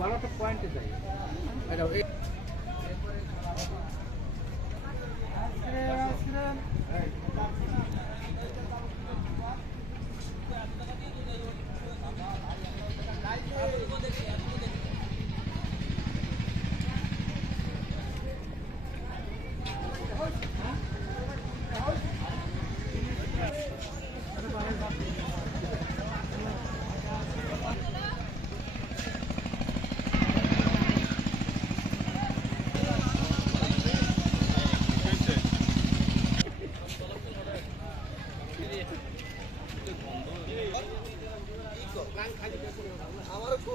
বারোটা পয়েন্টে যাই এটা এই আমার খুব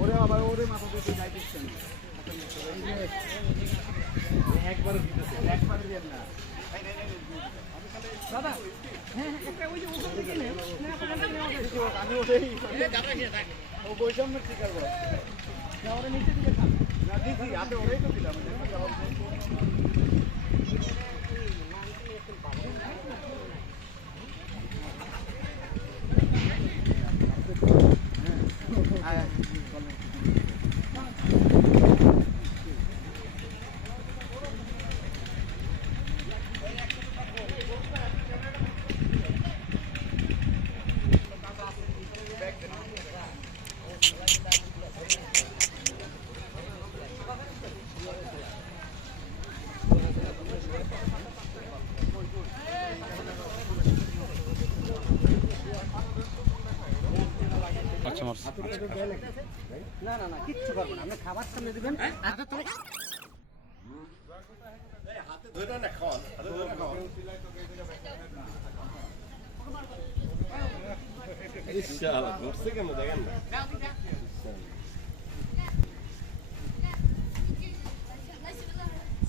ওরে আবার ওরে মাথা থেকে ডাইজেশন একবার একবার দিয়ে না দাদা হ্যাঁ একটা ওই যে ওখান থেকে নে না ওখান থেকে নেওয়া যাবে। আমি ওটাই ও বৈষম্য শিকার করো ওরা নিচে দিকে থাক না আপনি ওরাই তো দিলাম মারছে না না না কিচ্ছু করব না। আপনি খাবার সামনে দিবেন। হাতে তুলে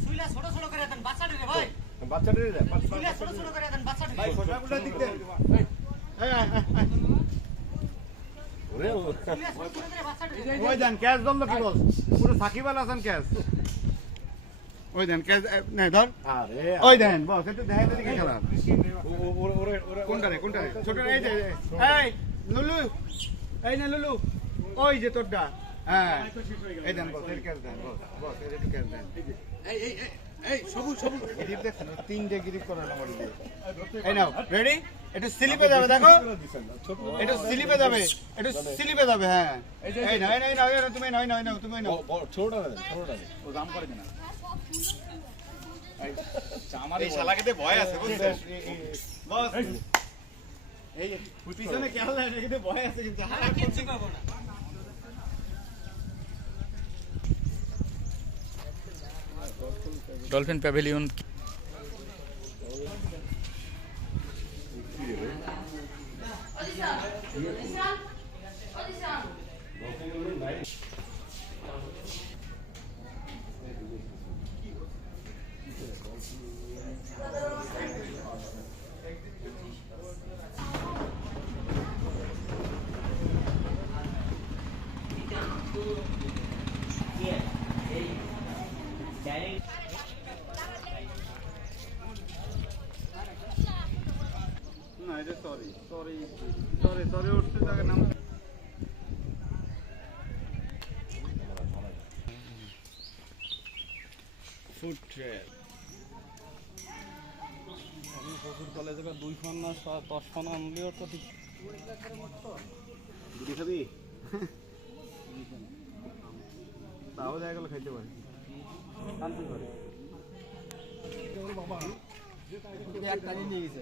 সুইলা ছোট ছোট করে দেন বাচ্চাটা রে ভাই। বাচ্চাদের সুইলা ছোট ছোট করে দেন বাচ্চাটা ভাই সোনাগুলো দিক দেন। সুইলা ছোট ছোট করে বাচ্চাটা রে ওই দেন ক্যাশ ধরলো কি বল? পুরো সাকিব আল হাসান ক্যাশ ওই দেন ক্যাশ না ধর। ওই দেন বস একটু দেখা দিকে খেলা? কোনটা রে কোনটা রে ছোট এই যে এই লুলু এই না লুলু। ওই যে তোরটা। হ্যাঁ। এই দেন বস এর ক্যাশ দেন বস বস এর একটু ক্যাশ দেন। গিরিপ দেখছেন ও তিনটে গিরিপ করার আমার দিয়ে। এই নাও রেডি একটু স্লিপে যাবে দেখো। একটু স্লিপে যাবে একটু স্লিপে যাবে হ্যাঁ। এই না এই না এই না তুমি নাও নাও নাও তুমি নাও। ছোটটা দেন ও দাম করে না এই শালাকে ভয় আছে বুঝছেন? বস। এই পিছনে খেয়াল নাই ভয় আছে কিন্তু না। ডলফিন প্যাভিলিয়ন না এটা ফুড ট্রেল প্রচুর কলেজে দুই ফোন না দশ ফোন আনলেও তো ঠিক। দিদি খাবি? তাও দেখা গেল খাইতে পারি। শান্তি করে এক কাজে নিয়ে গেছে।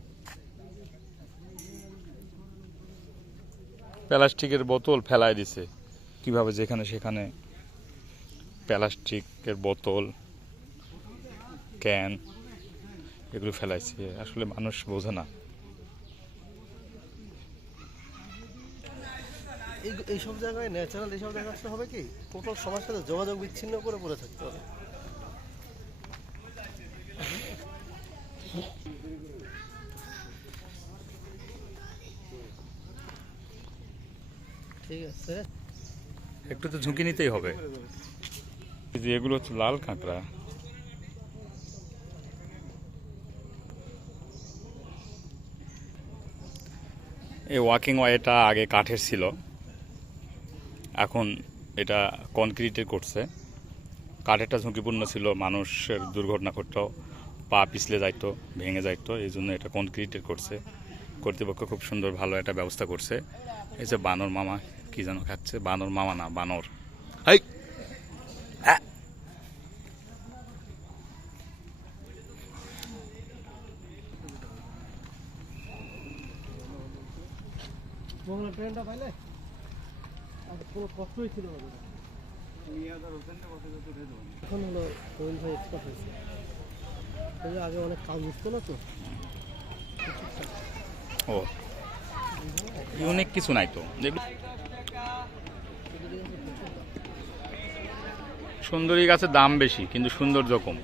প্লাস্টিকের বোতল ফেলায় দিছে। কীভাবে যেখানে সেখানে? প্লাস্টিকের বোতল ক্যান এগুলো ফেলাইছে। আসলে মানুষ বোঝে না। এই এইসব জায়গায় ন্যাচারাল এইসব জায়গায় আসলে হবে কি? টোটাল সবার সাথে যোগাযোগ বিচ্ছিন্ন করে পড়ে থাকতে হবে। একটু তো ঝুঁকি নিতেই হবে। যে এগুলো হচ্ছে লাল কাঁকড়া। এই ওয়াকিং ওয়েটা আগে কাঠের ছিল। এখন এটা কনক্রিটের করছে। কাঠেরটা ঝুঁকিপূর্ণ ছিল, মানুষের দুর্ঘটনা ঘটতো, পা পিছলে যাইতো, ভেঙে যাইতো, এই জন্য এটা কনক্রিটের করছে। কর্তৃপক্ষ খুব সুন্দর ভালো একটা ব্যবস্থা করছে। এই যে বানর মামা কি যেন খাচ্ছে? বানর মামা না বানর। এখন হলো ভাই এক্সপার্ট হয়েছে। আগে অনেক কাজ বুঝতো না তো ও। কিছু নাই তো। সুন্দরী গাছের দাম বেশি কিন্তু সৌন্দর্য কম।